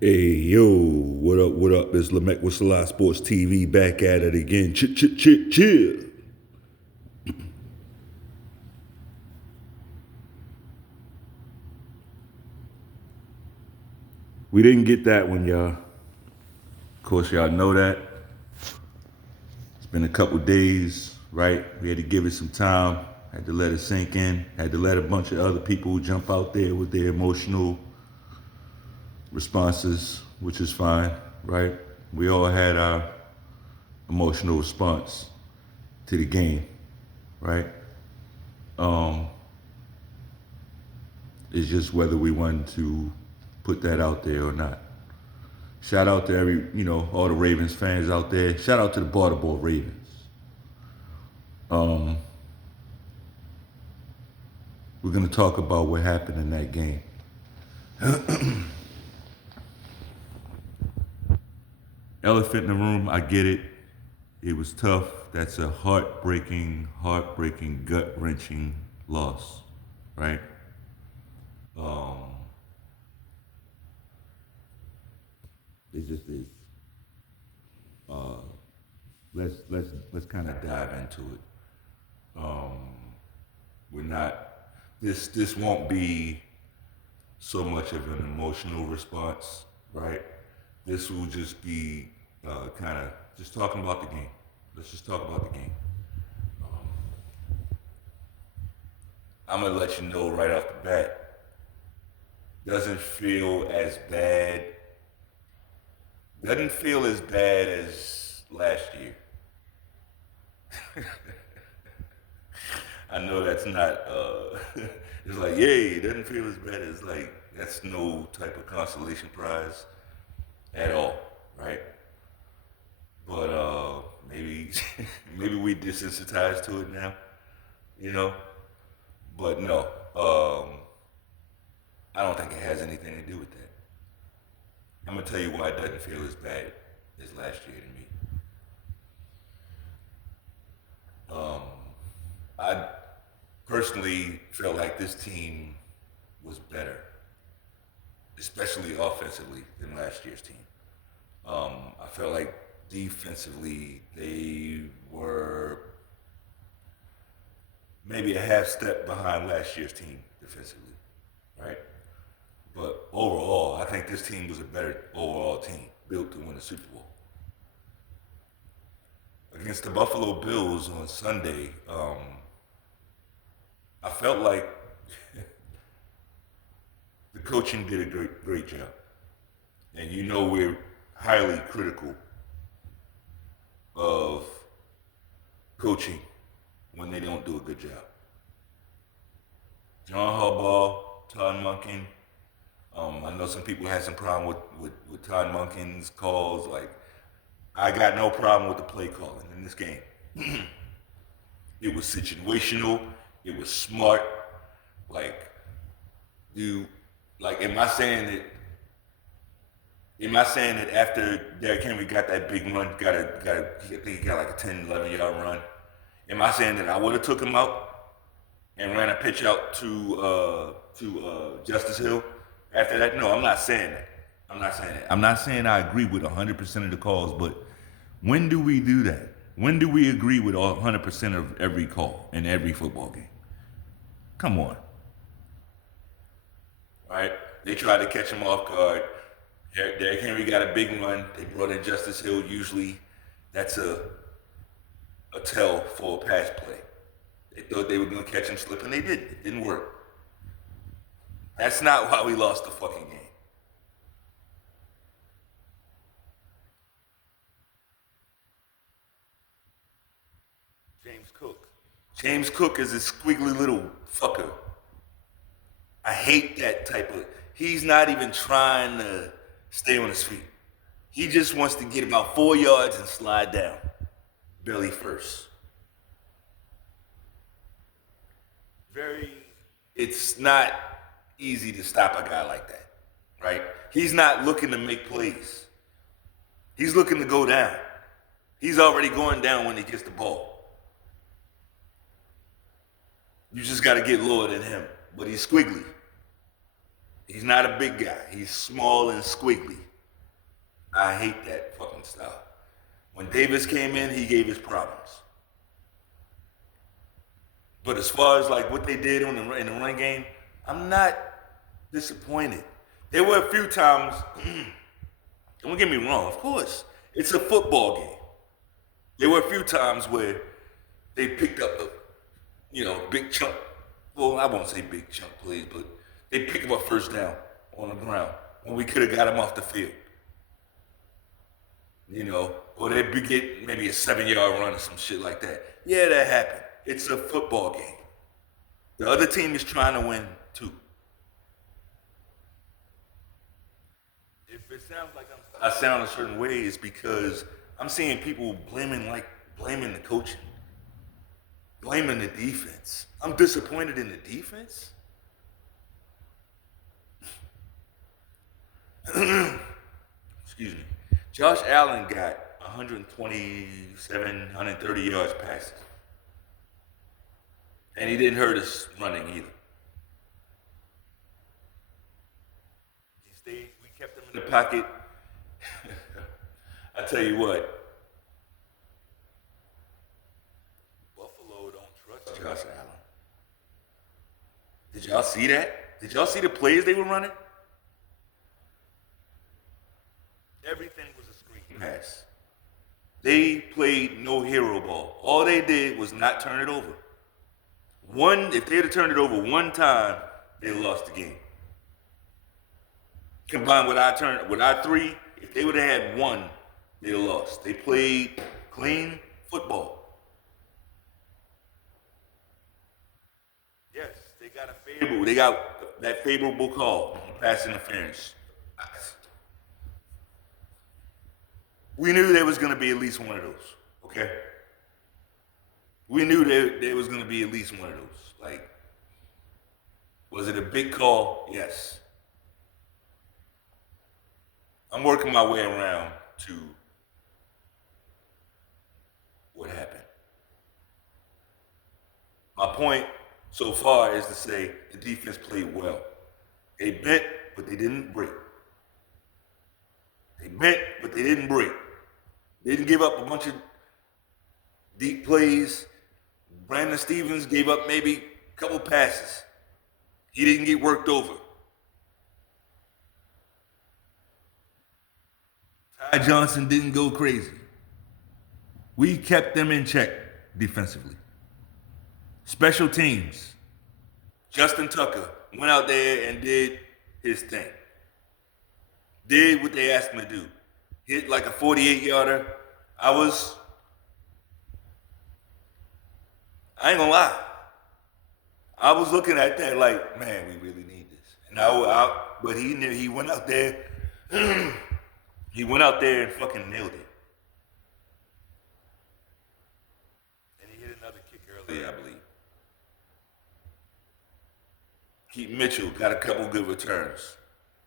Hey, yo, what up, what up? It's Lamech with Selah Sports TV back at it again. Chill. We didn't get that one, y'all. Of course, y'all know that. It's been a couple days, right? We had to give it some time, had to let it sink in, had to let a bunch of other people jump out there with their emotional responses, which is fine, right? We all had our emotional response to the game, right? Um, it's just whether we wanted to put that out there or not. Shout out to all the Ravens fans out there. Shout out to the Baltimore Ravens. Um, we're gonna talk about what happened in that game. Elephant in the room, I get it. It was tough. That's a heartbreaking, gut wrenching loss, right? Um, it just is. Uh, let's kind of dive into it. Um, we're not. This won't be so much of an emotional response, right? This will just be kind of just talking about the game. Let's just talk about the game. I'm gonna let you know right off the bat. Doesn't feel as bad. Doesn't feel as bad as last year. I know that's not. It's like, yay, it doesn't feel as bad as like that's no type of consolation prize at all, right? But maybe maybe we desensitized to it now, you know. But no, I don't think it has anything to do with that. I'm gonna tell you why it doesn't feel as bad as last year to me. Um, I personally felt like this team was better, especially offensively, than last year's team. I felt like defensively they were maybe a half step behind last year's team defensively, right? But overall, I think this team was a better overall team built to win the Super Bowl. Against the Buffalo Bills on Sunday, I felt like the coaching did a great job. And you know we're highly critical of coaching when they don't do a good job. John Harbaugh, Todd Monken. I know some people had some problem with Todd Monken's calls. Like, I got no problem with the play calling in this game. It was situational. It was smart. Like, you, like, am I saying that after Derrick Henry got that big run, I think he got like a 10, 11 yard run. Am I saying that I would have took him out and ran a pitch out to Justice Hill after that? No, I'm not saying that. I'm not saying I agree with 100% of the calls, but when do we do that? When do we agree with 100% of every call in every football game? Come on, right? They tried to catch him off guard. Derrick Henry got a big run. They brought in Justice Hill. Usually, that's a tell for a pass play. They thought they were going to catch him slipping. They didn't. It didn't work. That's not why we lost the fucking game. James Cook. James Cook is a squiggly little fucker. I hate that type of. He's not even trying to stay on his feet. He just wants to get about 4 yards and slide down, belly first. Very. It's not easy to stop a guy like that, right? He's not looking to make plays. He's looking to go down. He's already going down when he gets the ball. You just got to get lower than him. But he's squiggly. He's not a big guy. He's small and squiggly. I hate that fucking style. When Davis came in, he gave his problems. But as far as like what they did in the run game, I'm not disappointed. There were a few times. Don't get me wrong. Of course, it's a football game. There were a few times where they picked up a, big chunk. Well, I won't say big chunk plays, but they picked up a first down on the ground when we could have got him off the field. Or they'd get maybe a 7-yard run or some shit like that. Yeah, that happened. It's a football game. The other team is trying to win too. If it sounds like I sound a certain way, it's because I'm seeing people blaming the coaching, blaming the defense. I'm disappointed in the defense. Excuse me. Josh Allen got 127, 130 yards passes. And he didn't hurt us running either. We kept him in the pocket. I tell you what, Buffalo don't trust Josh Allen. Did y'all see that? Did y'all see the plays they were running? Everything was a screen pass. They played no hero ball. All they did was not turn it over. If they had turned it over one time, they lost the game. Combined with our three, if they would have had one, they'd have lost. They played clean football. Yes, they got that favorable call on pass interference. We knew there was going to be at least one of those. Okay. We knew there was going to be at least one of those. Like, was it a big call? Yes. I'm working my way around to what happened. My point so far is to say the defense played well. They bent, but they didn't break. They bent, but they didn't break. They didn't give up a bunch of deep plays. Brandon Stevens gave up maybe a couple passes. He didn't get worked over. Ty Johnson didn't go crazy. We kept them in check defensively. Special teams. Justin Tucker went out there and did his thing. Did what they asked him to do. Hit like a 48-yarder. I ain't gonna lie. I was looking at that like, man, we really need this. But he went out there. He went out there and fucking nailed it. And he hit another kick earlier, I believe. Keaton Mitchell got a couple good returns,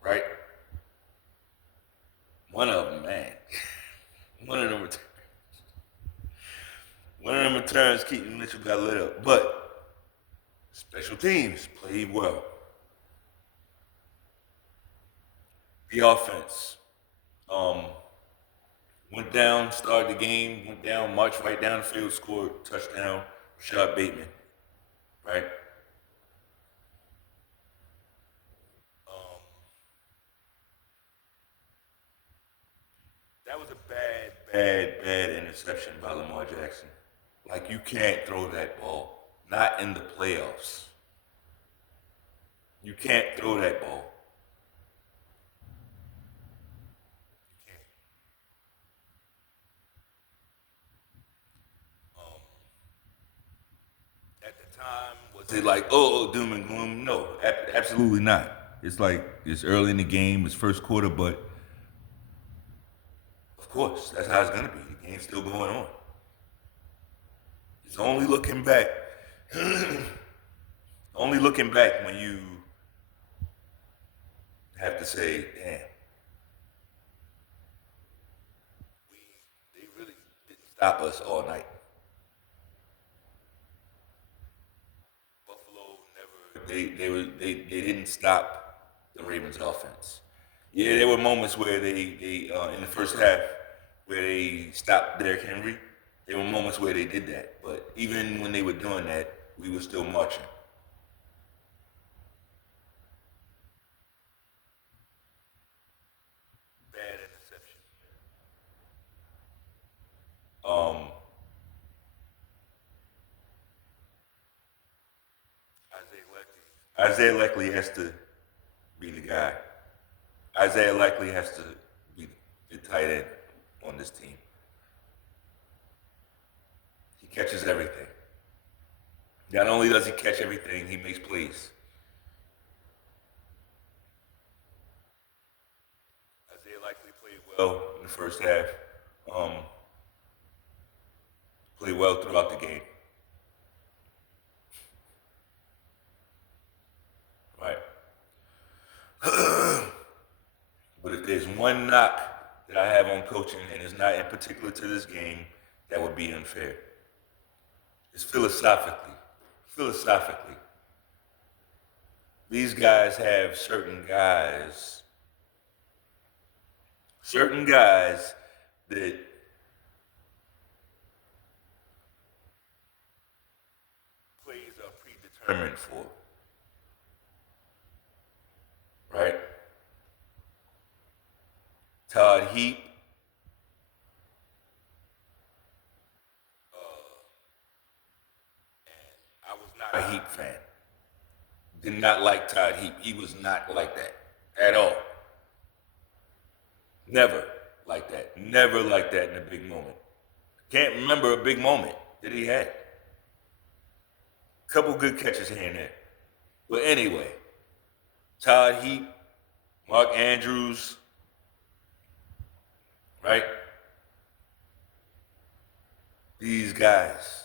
right? One of them, man. One of them returns, Keaton Mitchell got lit up. But special teams played well. The offense went down, started the game, went down, marched right down the field, scored touchdown, Rashad Bateman, right? That was a bad interception by Lamar Jackson. Like, you can't throw that ball. Not in the playoffs. You can't throw that ball. You can't. At the time, was it like, doom and gloom? No, absolutely not. It's like, it's early in the game, it's first quarter, but of course, that's how it's going to be. The game's still going on. It's only looking back. Only looking back when you have to say, damn, they really didn't stop us all night. Buffalo never, they didn't stop the Ravens offense. Yeah, there were moments where they in the first half where they stopped Derrick Henry. There were moments where they did that, but even when they were doing that, we were still marching. Bad interception. Um, Isaiah Likely has to be the guy. Isaiah Likely has to be the tight end on this team. He catches everything. Not only does he catch everything, he makes plays. Isaiah Likely played well in the first half. Um, played well throughout the game. Right. But if there's one knock that I have on coaching, and it's not in particular to this game, that would be unfair. It's philosophically. Philosophically. These guys have certain guys that plays are predetermined for, right? Todd Heap, I was not a Heap fan. Did not like Todd Heap. He was not like that at all. Never like that. Never like that in a big moment. Can't remember a big moment that he had. Couple good catches here and there. But anyway, Todd Heap, Mark Andrews, right? These guys.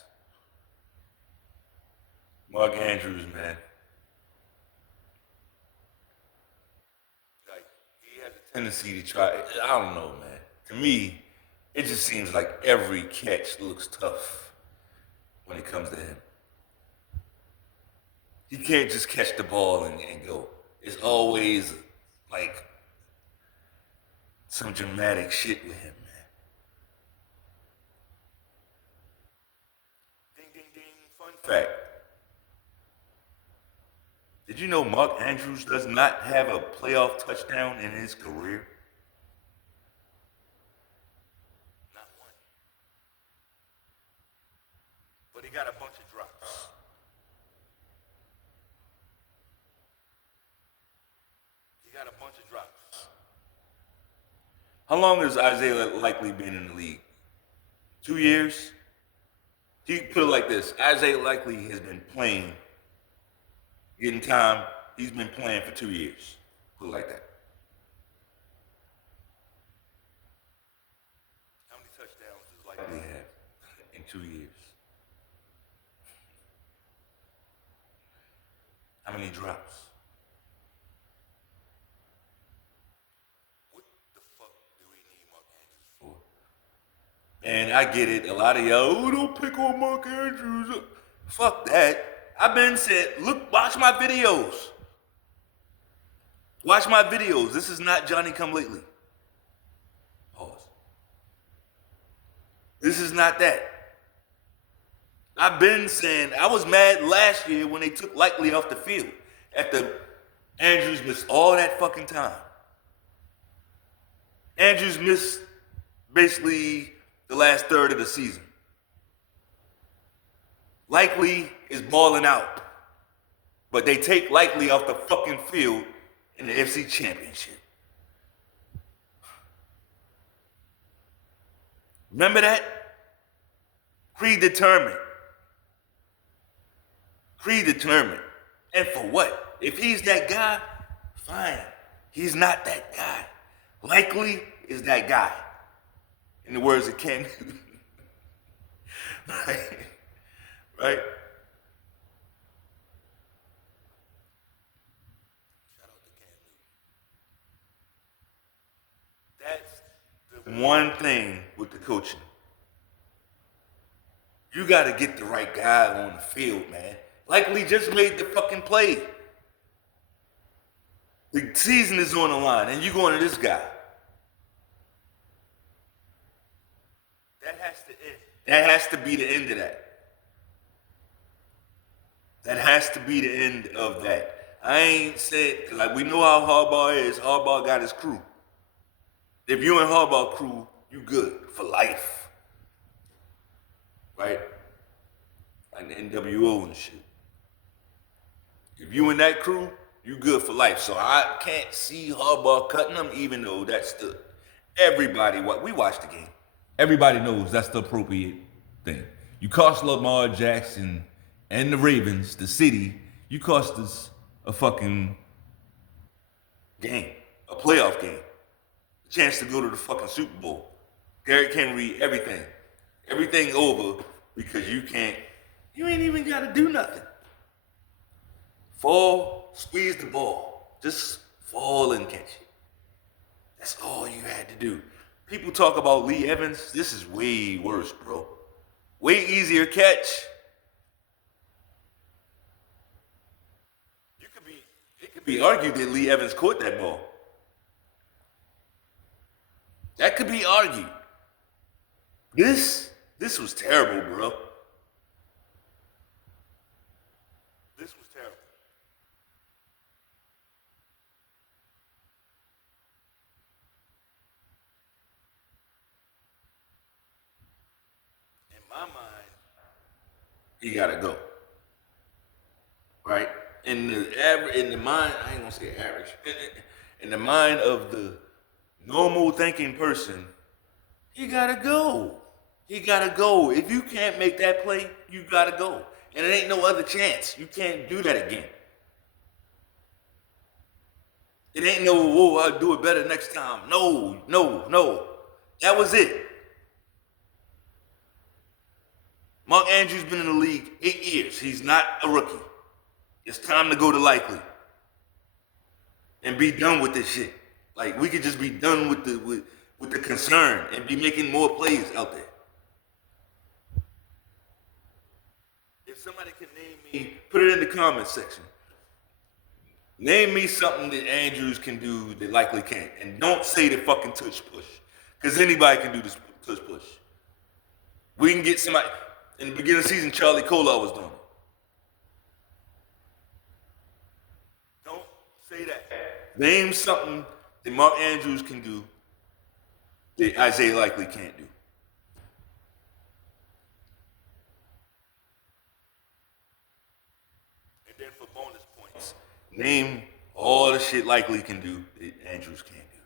Mark Andrews, man. Like, he has a tendency to try. I don't know, man. To me, it just seems like every catch looks tough when it comes to him. He can't just catch the ball and go. It's always like some dramatic shit with him, man. Ding, ding, ding. Fun fact. Did you know Mark Andrews does not have a playoff touchdown in his career? Not one. But he got a bunch of drops. He got a bunch of drops. How long has Isaiah Likely been in the league? 2 years? He put it like this. Isaiah Likely has been playing, getting time. He's been playing for 2 years. Put it like that. How many touchdowns does Likely have in 2 years? How many drops? What the fuck do we need Mark Andrews for? And I get it. A lot of y'all, oh, don't pick on Mark Andrews. Fuck that. I've been said, look, watch my videos. Watch my videos. This is not Johnny Come Lately. Pause. This is not that. I've been saying, I was mad last year when they took Likely off the field after Andrews missed all that fucking time. Andrews missed basically the last third of the season. Likely is balling out, but they take Likely off the fucking field in the FC Championship. Remember that? Predetermined. Predetermined. And for what? If he's that guy, fine. He's not that guy. Likely is that guy. In the words of Ken. Right? Right? Shout out to Ken. That's the one thing with the coaching. You got to get the right guy on the field, man. Likely just made the fucking play. The season is on the line, and you going to this guy. That has to end. That has to be the end of that. That has to be the end of that. I ain't said, like, we know how Harbaugh is. Harbaugh got his crew. If you in Harbaugh crew, you good for life. Right? Like the NWO and shit. If you in that crew, you good for life. So I can't see Harbaugh cutting them, even though that's the everybody. What we watch the game. Everybody knows that's the appropriate thing. You cost Lamar Jackson and the Ravens, the city. You cost us a fucking game, a playoff game, a chance to go to the fucking Super Bowl. Derrick Henry, everything over because you can't. You ain't even got to do nothing. Fall, squeeze the ball. Just fall and catch it. That's all you had to do. People talk about Lee Evans. This is way worse, bro. Way easier catch. It could be argued that Lee Evans caught that ball. That could be argued. This was terrible, bro. This was terrible. In my mind, he gotta go. Right? In the mind, I ain't gonna say average. In the mind of the normal thinking person, he gotta go. He gotta go. If you can't make that play, you gotta go. And it ain't no other chance. You can't do that again. It ain't no, oh, I'll do it better next time. No, no, no. That was it. Mark Andrews been in the league 8 years. He's not a rookie. It's time to go to Likely and be done with this shit. Like we could just be done with the concern and be making more plays out there. If somebody can name me, put it in the comment section. Name me something that Andrews can do that Likely can't, and don't say the fucking touch push, because anybody can do this touch push. We can get somebody in the beginning of the season. Charlie Kolar was doing it. Don't say that. Name something that Mark Andrews can do that Isaiah Likely can't do. And then for bonus points, name all the shit Likely can do that Andrews can't do.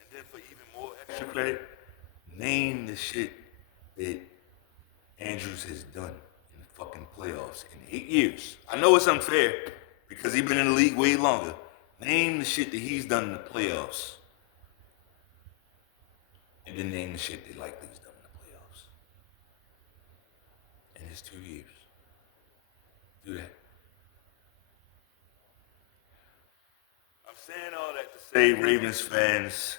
And then for even more extra credit, name the shit that Andrews has done in the fucking playoffs in 8 years. I know it's unfair because he's been in the league way longer. Name the shit that he's done in the playoffs. And then name the shit that Likely's done in the playoffs. In his 2 years. Do that. I'm saying all that to say, Ravens fans,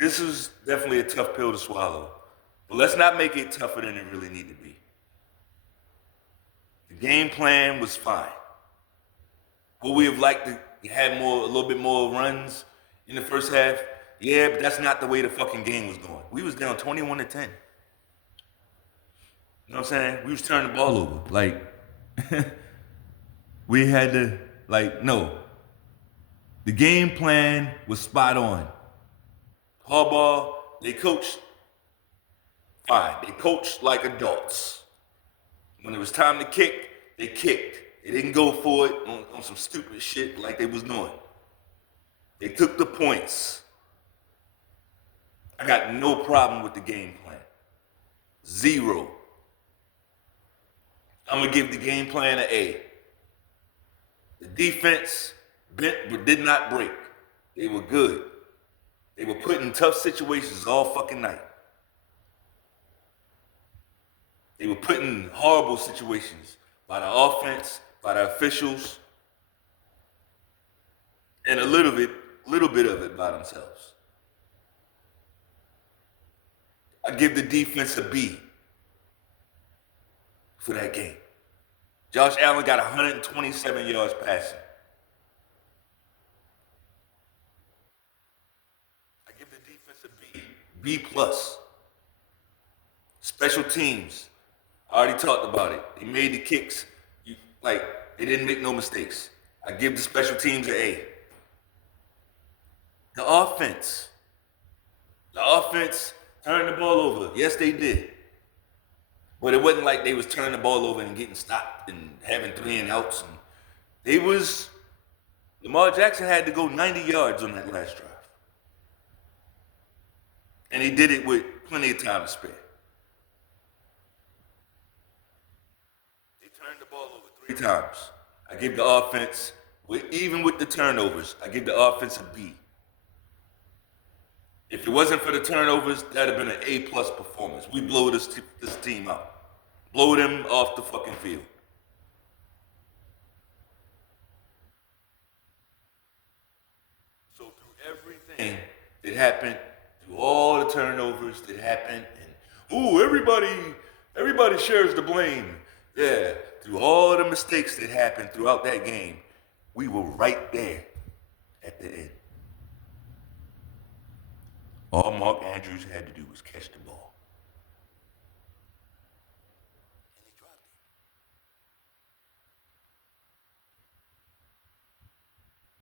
this is definitely a tough pill to swallow. But let's not make it tougher than it really need to be. The game plan was fine. Would we have liked to have a little bit more runs in the first half? Yeah, but that's not the way the fucking game was going. We was down 21-10. You know what I'm saying? We was turning the ball over. Like, we had to, no. The game plan was spot on. Harbaugh, they coached fine. They coached like adults. When it was time to kick, they kicked. They didn't go for it on some stupid shit like they was doing. They took the points. I got no problem with the game plan. Zero. I'm going to give the game plan an A. The defense bent but did not break. They were good. They were put in tough situations all fucking night. They were put in horrible situations by the offense, by the officials, and a little bit of it by themselves. I give the defense a B. for that game. Josh Allen got 127 yards passing. I give the defense a B. B plus. Special teams. I already talked about it. They made the kicks. Like, they didn't make no mistakes. I give the special teams an A. The offense. The offense turned the ball over. Yes, they did. But it wasn't like they was turning the ball over and getting stopped and having 3 and outs. And they was, Lamar Jackson had to go 90 yards on that last drive. And he did it with plenty of time to spare. They turned the ball over 3 times. I give the offense, even with the turnovers, I give the offense a B. If it wasn't for the turnovers, that'd have been an A plus performance. We blow this team out. Blow them off the fucking field. So through everything that happened, through all the turnovers that happened, and everybody shares the blame. Yeah, through all the mistakes that happened throughout that game, we were right there at the end. All Mark Andrews had to do was catch the ball.